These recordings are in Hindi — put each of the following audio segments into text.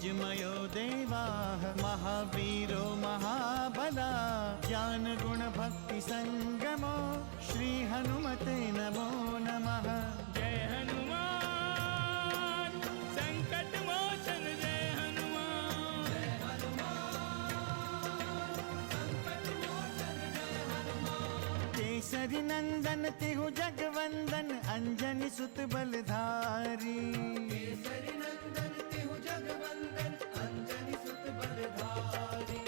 तेजमयो देवाः महावीरो महाबला ज्ञान गुण भक्ति संगमो श्री हनुमते नमो नमः। जय हनुमान संकट मोचन जय हनुमान। जय हनुमान संकट मोचन जय हनुमान। केसरी नंदन तिहु जगवंदन अंजनी सुत बलधारी। केसरी नंदन तिहु जगवंदन अंजनी सुत बलधारी।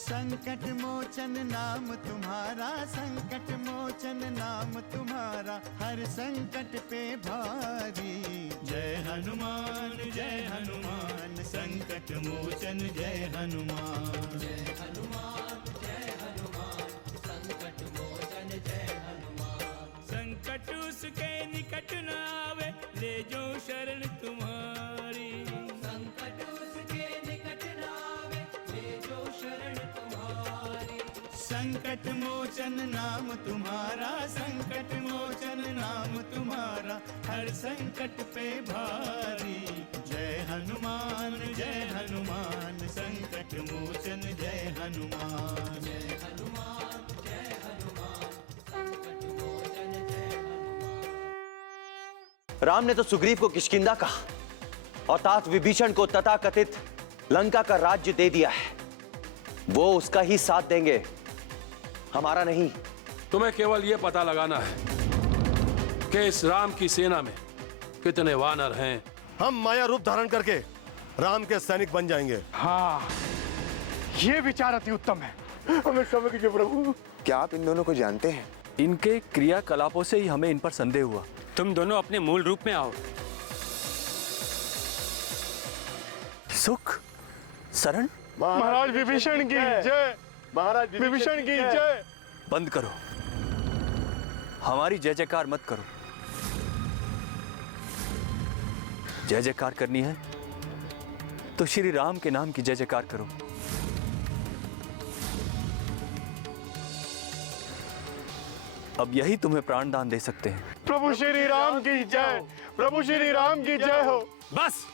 संकट मोचन नाम तुम्हारा संकट मोचन नाम तुम्हारा हर संकट पे भारी। जय हनुमान संकट मोचन जय हनुमान। जय हनुमान संकट मोचन जय हनुमान। संकट उसके निकट न आवे ले जो शरण तुम्हारी। संकट उसके निकट न आवे ले जो शरण तुम्हारी। संकट मोचन नाम तुम्हारा संकट मोचन नाम तुम्हारा हर संकट पे भारी। जय हनुमान संकट मोचन जय हनुमान। जय हनुमान संकट मोचन जय हनुमान। राम ने तो सुग्रीव को किष्किंधा कहा और तात विभीषण को तथाकथित लंका का राज्य दे दिया है। वो उसका ही साथ देंगे, हमारा नहीं। तुम्हें केवल यह पता लगाना है कि इस राम की सेना में कितने वानर हैं। हम माया रूप धारण करके राम के सैनिक बन जाएंगे। हाँ, ये विचार अति उत्तम है। हमें क्षमा कीजिए प्रभु। क्या आप इन दोनों को जानते हैं? इनके क्रियाकलापों से ही हमें इन पर संदेह हुआ। तुम दोनों अपने मूल रूप में आओ। सुख शरण महाराज विभीषण की जय। महाराज विभीषण की जय। बंद करो, हमारी जय जयकार मत करो। जय जयकार करनी है तो श्री राम के नाम की जय जयकार करो। अब यही तुम्हें प्राण दान दे सकते हैं। प्रभु श्री राम की जय। प्रभु श्री राम की जय हो। बस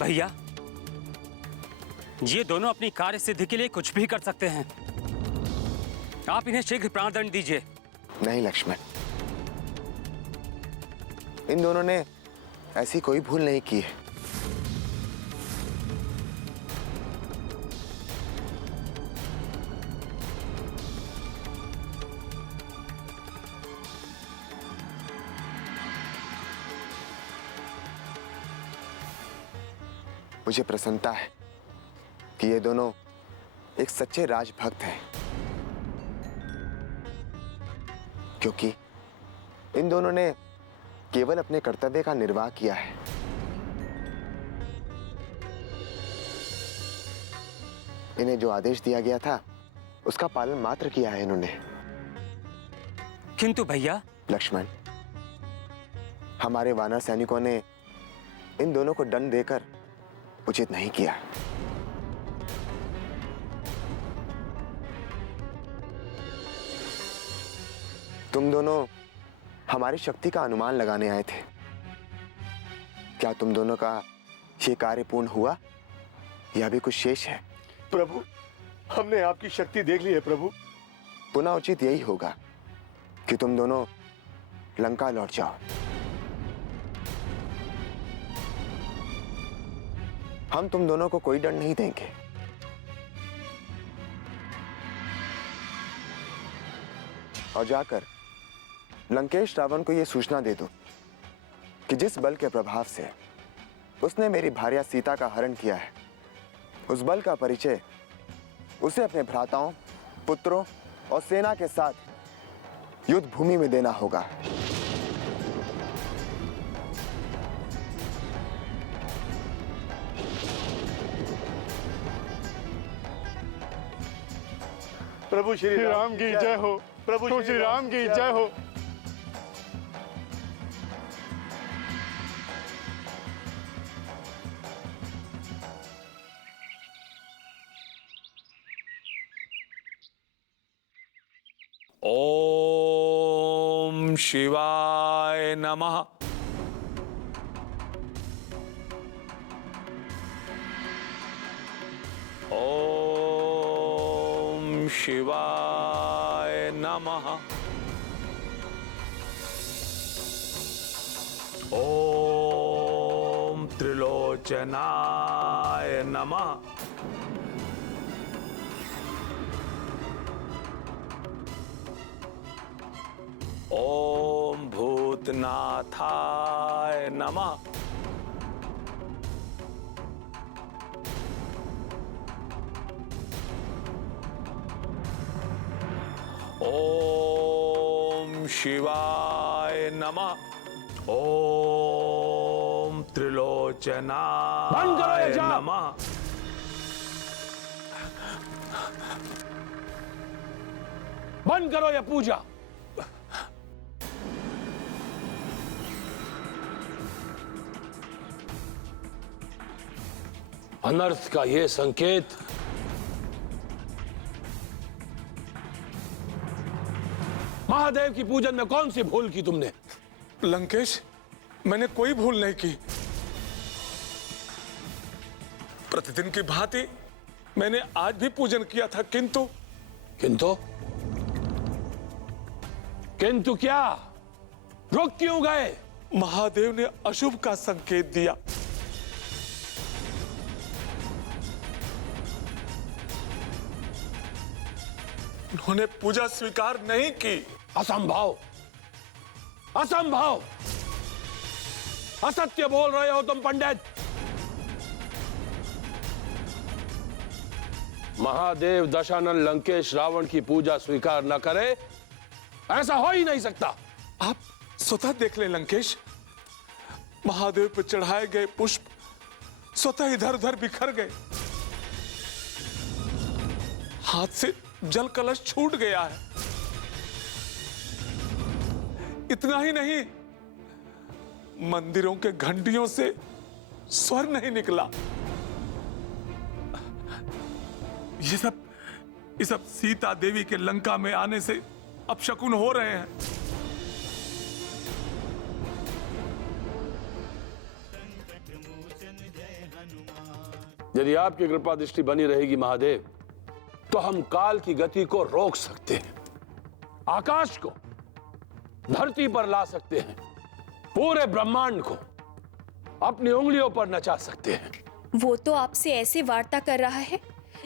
भैया, ये दोनों अपनी कार्य सिद्धि के लिए कुछ भी कर सकते हैं। आप इन्हें शीघ्र प्राणदंड दीजिए। नहीं लक्ष्मण, इन दोनों ने ऐसी कोई भूल नहीं की है। मुझे प्रसन्नता है कि ये दोनों एक सच्चे राजभक्त हैं, क्योंकि इन दोनों ने केवल अपने कर्तव्य का निर्वाह किया है। इन्हें जो आदेश दिया गया था उसका पालन मात्र किया है इन्होंने। किंतु भैया। लक्ष्मण, हमारे वानर सैनिकों ने इन दोनों को दंड देकर उचित नहीं किया। तुम दोनों हमारी शक्ति का अनुमान लगाने आए थे। क्या तुम दोनों का ये कार्य पूर्ण हुआ या भी कुछ शेष है? प्रभु, हमने आपकी शक्ति देख ली है प्रभु। पुनः उचित यही होगा कि तुम दोनों लंका लौट जाओ। हम तुम दोनों को कोई दंड नहीं देंगे। और जाकर लंकेश रावण को यह सूचना दे दो कि जिस बल के प्रभाव से उसने मेरी भार्या सीता का हरण किया है, उस बल का परिचय उसे अपने भ्राताओं, पुत्रों और सेना के साथ युद्ध भूमि में देना होगा। प्रभु श्री राम की जय हो। प्रभु श्री राम की जय हो। ओम शिवाय नमः। ओम शिवाय नमः। ओम त्रिलोचनाय नमः। ओम भूतनाथाय नमः। ओम शिवाय नमः। ओम त्रिलोचनाय नमः। बंद करो ये पूजा। अनर्थ का ये संकेत महादेव की पूजन में कौन सी भूल की तुमने? लंकेश, मैंने कोई भूल नहीं की। प्रतिदिन की भांति मैंने आज भी पूजन किया था, किंतु किंतु किंतु क्या? रुक क्यों गए? महादेव ने अशुभ का संकेत दिया। उन्होंने पूजा स्वीकार नहीं की। असंभव, असंभव, असत्य बोल रहे हो तुम पंडित। महादेव दशानन लंकेश रावण की पूजा स्वीकार न करे, ऐसा हो ही नहीं सकता। आप स्वतः देख ले लंकेश, महादेव पर चढ़ाए गए पुष्प स्वतः इधर उधर बिखर गए। हाथ से जल कलश छूट गया है। इतना ही नहीं, मंदिरों के घंटियों से स्वर नहीं निकला। ये सब सीता देवी के लंका में आने से अपशकुन हो रहे हैं। यदि आपकी कृपा दृष्टि बनी रहेगी महादेव, तो हम काल की गति को रोक सकते हैं, आकाश को धरती पर ला सकते हैं, पूरे ब्रह्मांड को अपनी उंगलियों पर नचा सकते हैं। वो तो आपसे ऐसे वार्ता कर रहा है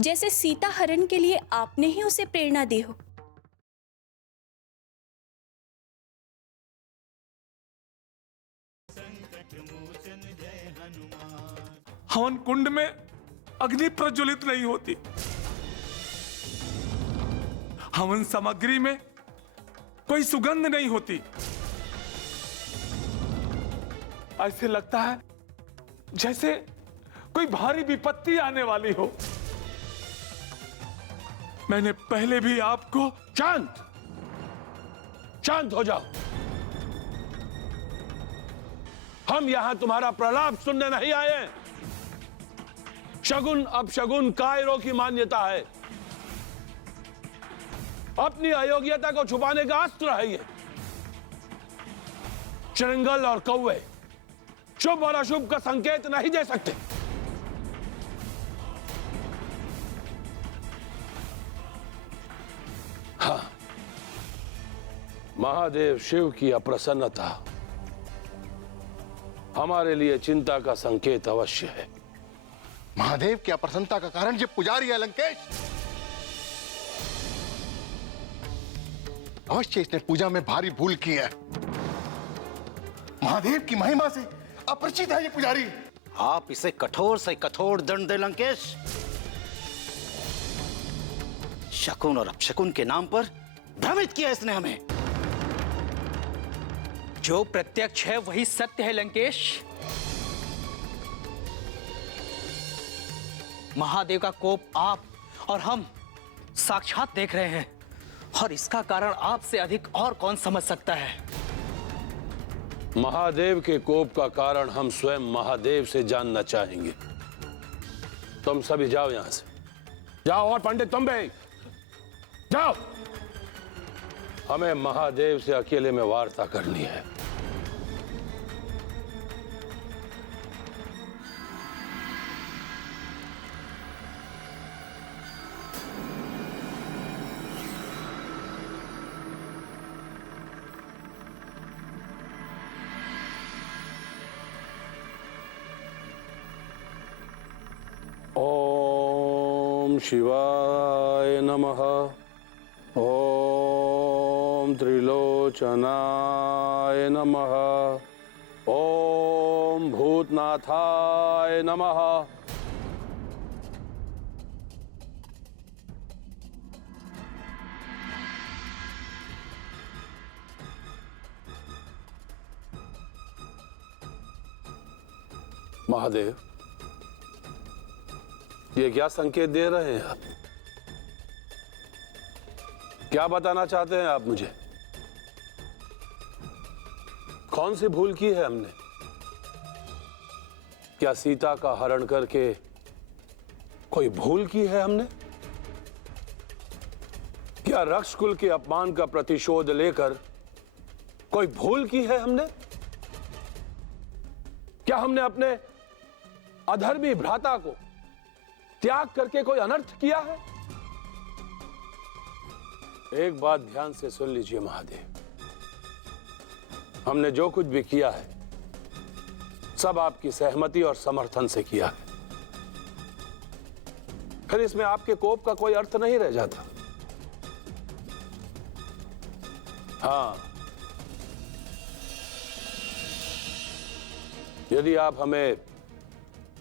जैसे सीता हरण के लिए आपने ही उसे प्रेरणा दी हो। हवन कुंड में अग्नि प्रज्वलित नहीं होती, हवन सामग्री में कोई सुगंध नहीं होती। ऐसे लगता है जैसे कोई भारी विपत्ति आने वाली हो। मैंने पहले भी आपको शांत शांत हो जाओ। हम यहां तुम्हारा प्रलाप सुनने नहीं आए। शगुन अपशगुन कायरों की मान्यता है। अपनी अयोग्यता को छुपाने का अस्त्र है ये। चिरंगल और कौवे शुभ और अशुभ का संकेत नहीं दे सकते। हाँ, महादेव शिव की अप्रसन्नता हमारे लिए चिंता का संकेत अवश्य है। महादेव की अप्रसन्नता का कारण ये पुजारी है लंकेश। अवश्य इसने पूजा में भारी भूल की है। महादेव की महिमा से अपरिचित है ये पुजारी। आप इसे कठोर से कठोर दंड दे लंकेश। शकुन और अपशकुन के नाम पर भ्रमित किया इसने हमें। जो प्रत्यक्ष है वही सत्य है लंकेश। महादेव का कोप आप और हम साक्षात देख रहे हैं, और इसका कारण आपसे अधिक और कौन समझ सकता है। महादेव के कोप का कारण हम स्वयं महादेव से जानना चाहेंगे। तुम सभी जाओ यहां से, जाओ। और पंडित तुम भी जाओ। हमें महादेव से अकेले में वार्ता करनी है। ओम शिवाय नमः। ओम त्रिलोचनाय नमः। ओम भूतनाथाय नमः। महादेव, ये क्या संकेत दे रहे हैं आप? क्या बताना चाहते हैं आप मुझे? कौन सी भूल की है हमने? क्या सीता का हरण करके कोई भूल की है हमने? क्या रक्षकुल के अपमान का प्रतिशोध लेकर कोई भूल की है हमने? क्या हमने अपने अधर्मी भ्राता को त्याग करके कोई अनर्थ किया है? एक बात ध्यान से सुन लीजिए महादेव, हमने जो कुछ भी किया है सब आपकी सहमति और समर्थन से किया है। फिर इसमें आपके कोप का कोई अर्थ नहीं रह जाता। हाँ, यदि आप हमें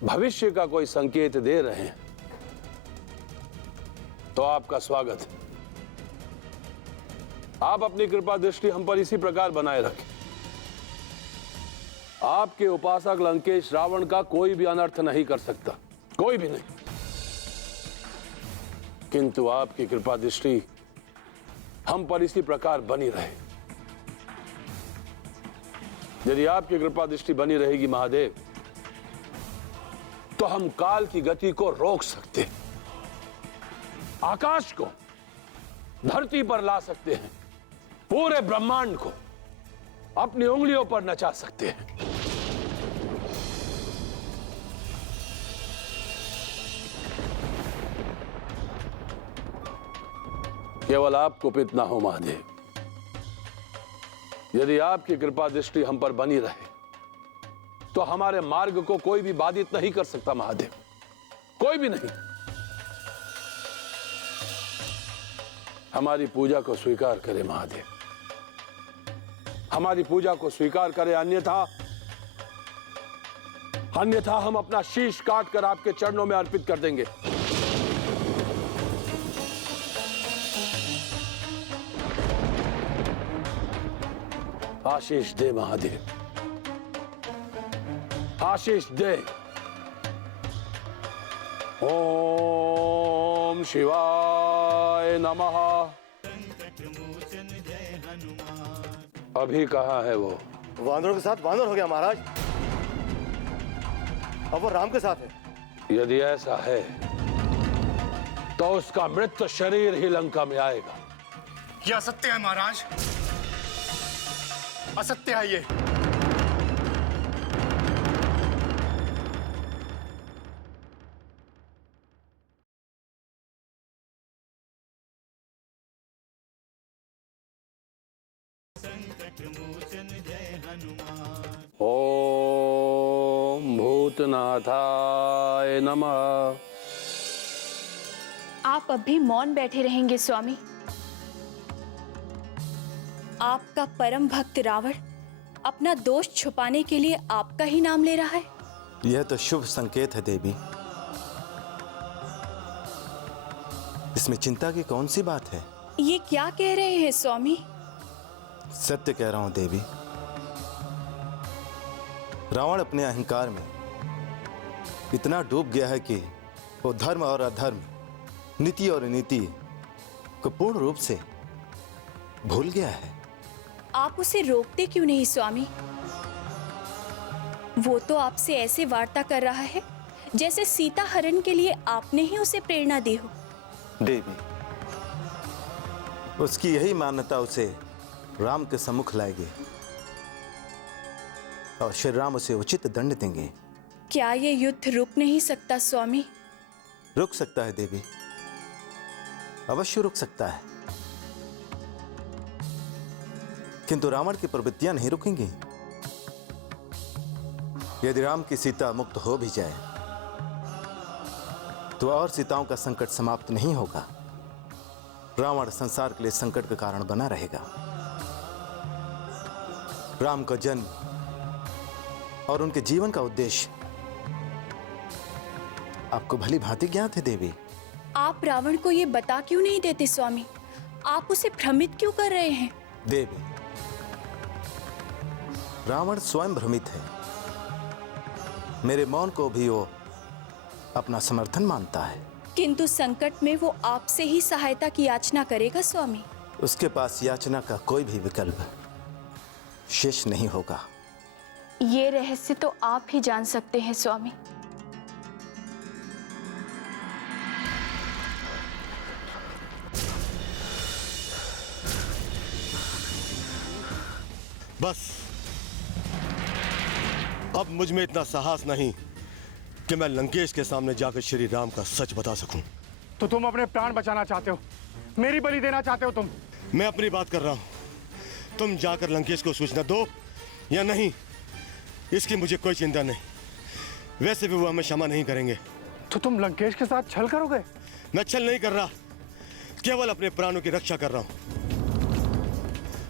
भविष्य का कोई संकेत दे रहे हैं तो आपका स्वागत है। आप अपनी कृपा दृष्टि हम पर इसी प्रकार बनाए रखें। आपके उपासक लंकेश रावण का कोई भी अनर्थ नहीं कर सकता, कोई भी नहीं। किंतु आपकी कृपा दृष्टि हम पर इसी प्रकार बनी रहे। यदि आपकी कृपा दृष्टि बनी रहेगी महादेव, तो हम काल की गति को रोक सकते हैं, आकाश को धरती पर ला सकते हैं, पूरे ब्रह्मांड को अपनी उंगलियों पर नचा सकते हैं। केवल आप कुपित ना हो महादेव। यदि आपकी कृपा दृष्टि हम पर बनी रहे तो हमारे मार्ग को कोई भी बाधित नहीं कर सकता महादेव, कोई भी नहीं। हमारी पूजा को स्वीकार करें महादेव, हमारी पूजा को स्वीकार करें, अन्यथा हम अपना शीश काट कर आपके चरणों में अर्पित कर देंगे। आशीष दे महादेव, आशीष दे। ओम शिवाय नमः। अभी कहाँ है वो? वानरों के साथ वानर हो गया महाराज। अब वो राम के साथ है। यदि ऐसा है तो उसका मृत शरीर ही लंका में आएगा। ये असत्य है महाराज, असत्य है ये। ओम भूतनाथाय नमः। आप अब भी मौन बैठे रहेंगे स्वामी? आपका परम भक्त रावण अपना दोष छुपाने के लिए आपका ही नाम ले रहा है। यह तो शुभ संकेत है देवी। इसमें चिंता की कौन सी बात है? ये क्या कह रहे हैं स्वामी? सत्य कह रहा हूं देवी। रावण अपने अहंकार में इतना डूब गया है कि वो धर्म और अधर्म, नीति और नीति को पूर्ण रूप से भूल गया है। आप उसे रोकते क्यों नहीं स्वामी? वो तो आपसे ऐसे वार्ता कर रहा है जैसे सीता हरण के लिए आपने ही उसे प्रेरणा दी हो। देवी, उसकी यही मान्यता उसे राम के सम्मुख लाएगी और श्री राम उसे उचित दंड देंगे। क्या ये युद्ध रुक नहीं सकता स्वामी? रुक सकता है देवी, अवश्य रुक सकता है, किंतु रावण की प्रवृत्तियां नहीं रुकेंगी। यदि राम की सीता मुक्त हो भी जाए तो और सीताओं का संकट समाप्त नहीं होगा। रावण संसार के लिए संकट का कारण बना रहेगा। राम का जन्म और उनके जीवन का उद्देश्य आपको भली भांति ज्ञात है देवी। आप रावण को ये बता क्यों नहीं देते स्वामी? आप उसे भ्रमित क्यों कर रहे हैं? देवी, रावण स्वयं भ्रमित है। मेरे मौन को भी वो अपना समर्थन मानता है। किंतु संकट में वो आपसे ही सहायता की याचना करेगा स्वामी। उसके पास याचना का कोई भी विकल्प शेष नहीं होगा। ये रहस्य तो आप ही जान सकते हैं स्वामी। बस अब मुझ में इतना साहस नहीं कि मैं लंकेश के सामने जाकर श्री राम का सच बता सकूं। तो तुम अपने प्राण बचाना चाहते हो, मेरी बलि देना चाहते हो तुम? मैं अपनी बात कर रहा हूं। तुम जाकर लंकेश को सूचना दो या नहीं, इसकी मुझे कोई चिंता नहीं। वैसे भी वो हमें क्षमा नहीं करेंगे। तो तुम लंकेश के साथ छल करोगे? मैं छल नहीं कर रहा, केवल अपने प्राणों की रक्षा कर रहा हूं।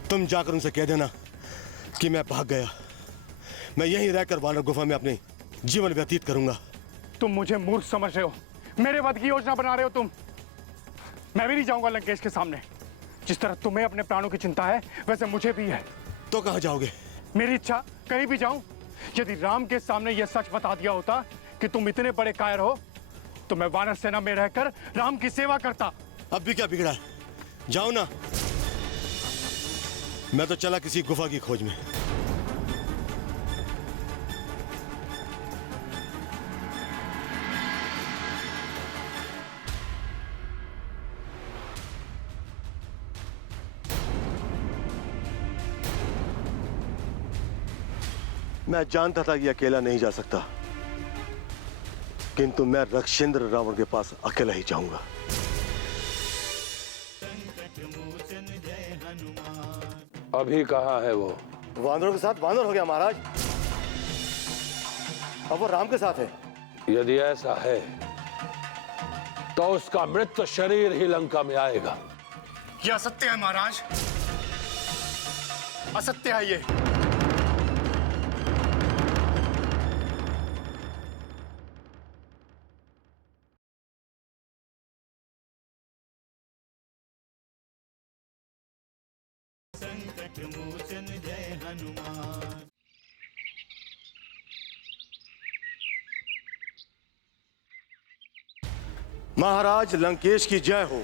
तुम जाकर उनसे कह देना कि मैं भाग गया। मैं यहीं रहकर वानर गुफा में अपने जीवन व्यतीत करूंगा। तुम मुझे मूर्ख समझ रहे हो, मेरे वध की योजना बना रहे हो तुम। मैं भी नहीं जाऊंगा लंकेश के सामने। जिस तरह तुम्हें अपने प्राणों की चिंता है वैसे मुझे भी है। तो कहां जाओगे? मेरी इच्छा कहीं भी जाऊं। यदि राम के सामने यह सच बता दिया होता कि तुम इतने बड़े कायर हो तो मैं वानर सेना में रहकर राम की सेवा करता। अब भी क्या बिगड़ा? जाओ ना। मैं तो चला किसी गुफा की खोज में। मैं जानता था कि अकेला नहीं जा सकता, किंतु मैं रक्षेंद्र रावण के पास अकेला ही जाऊंगा। अभी कहाँ है वो? वानरों के साथ वानर हो गया महाराज। अब वो राम के साथ है। यदि ऐसा है तो उसका मृत शरीर ही लंका में आएगा। यह असत्य है महाराज, असत्य है ये। संकट मोचन जय हनुमान। महाराज लंकेश की जय हो।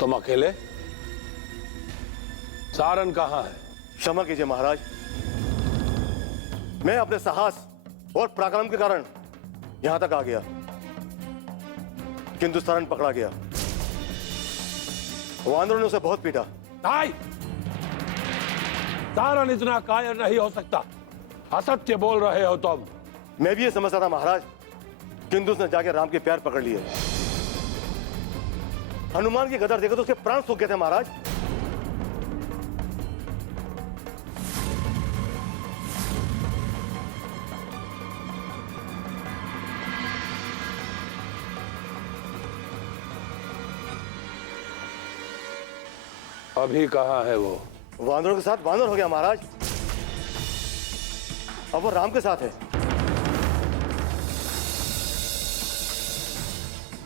तुम अकेले? सारन कहाँ है? क्षमा कीजिए महाराज, मैं अपने साहस और पराक्रम के कारण यहां तक आ गया, किंतु सारन पकड़ा गया। वानरों ने उसे बहुत पीटा। नहीं, सारन इतना कायर नहीं हो सकता। असत्य बोल रहे हो तुम। मैं भी ये समझता था महाराज, किंतु उसने जाके राम के पैर पकड़ लिए। हनुमान की गदर देखा तो उसके प्राण सूख गए थे महाराज। अभी कहाँ है वो? वानरों के साथ वानर हो गया महाराज। अब वो राम के साथ है।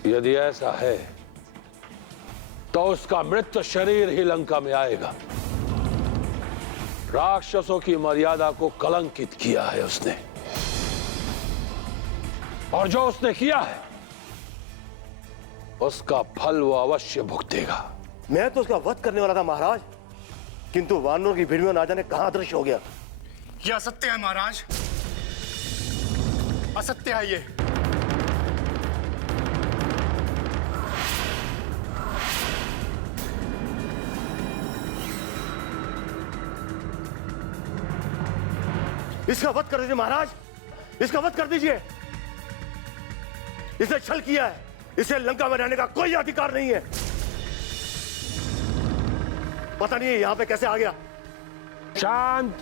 यदि ऐसा है तो उसका मृत शरीर ही लंका में आएगा। राक्षसों की मर्यादा को कलंकित किया है उसने, और जो उसने किया है उसका फल वो अवश्य भुगतेगा। मैं तो उसका वध करने वाला था महाराज, किंतु वानरों की भीड़ में ना जाने कहां अदृश्य हो गया। यह असत्य है महाराज। असत्य है ये। इसका वध कर दीजिए महाराज, इसका वध कर दीजिए। इसने छल किया है, इसे लंका में रहने का कोई अधिकार नहीं है। पता नहीं यहां पे कैसे आ गया। शांत,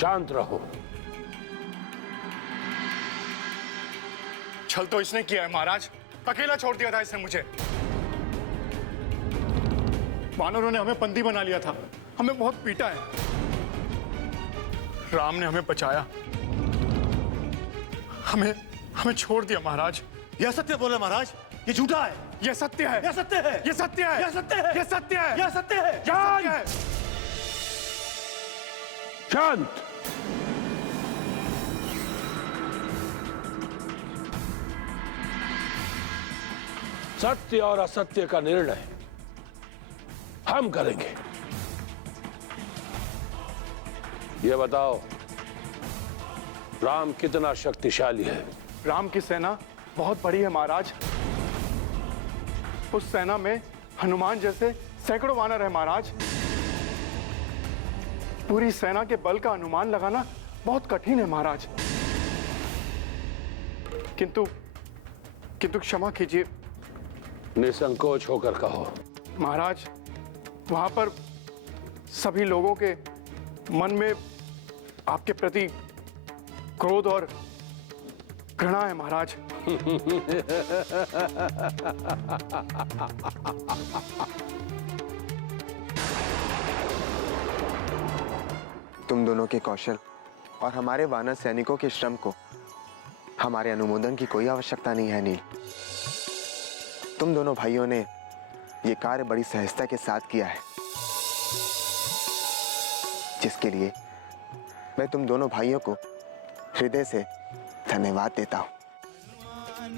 शांत रहो। छल तो इसने किया है महाराज, अकेला छोड़ दिया था इसने मुझे। वानरों ने हमें बंदी बना लिया था, हमें बहुत पीटा है। राम ने हमें बचाया, हमें छोड़ दिया महाराज। यह सत्य बोला महाराज, ये झूठा है। यह सत्य है, यह सत्य है, यह सत्य है, यह सत्य है, यह सत्य है, यह सत्य है, यह सत्य है। शांत। सत्य और असत्य का निर्णय हम करेंगे। ये बताओ, राम कितना शक्तिशाली है? राम की सेना बहुत बड़ी है महाराज। उस सेना में हनुमान जैसे सैकड़ों वानर है महाराज। पूरी सेना के बल का अनुमान लगाना बहुत कठिन है महाराज। किंतु क्षमा कीजिए। निसंकोच होकर कहो। महाराज, वहां पर सभी लोगों के मन में आपके प्रति क्रोध और घृणा है महाराज। तुम दोनों के कौशल और हमारे वानर सैनिकों के श्रम को हमारे अनुमोदन की कोई आवश्यकता नहीं है नील। तुम दोनों भाइयों ने यह कार्य बड़ी सहजता के साथ किया है, जिसके लिए मैं तुम दोनों भाइयों को हृदय से धन्यवाद देता हूं।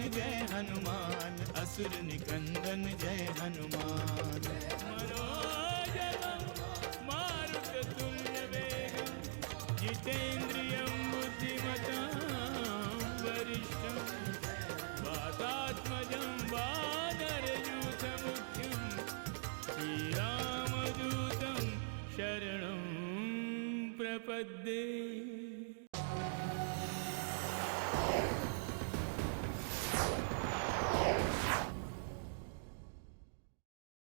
जय हनुमान, असुर निकंदन जय हनुमान। मारुततुल्य वेगं, जितेन्द्रियं बुद्धिमतां वरिष्ठं, वातात्मजं वानरयूथमुख्यं, श्रीरामदूतं शरणं प्रपद्ये।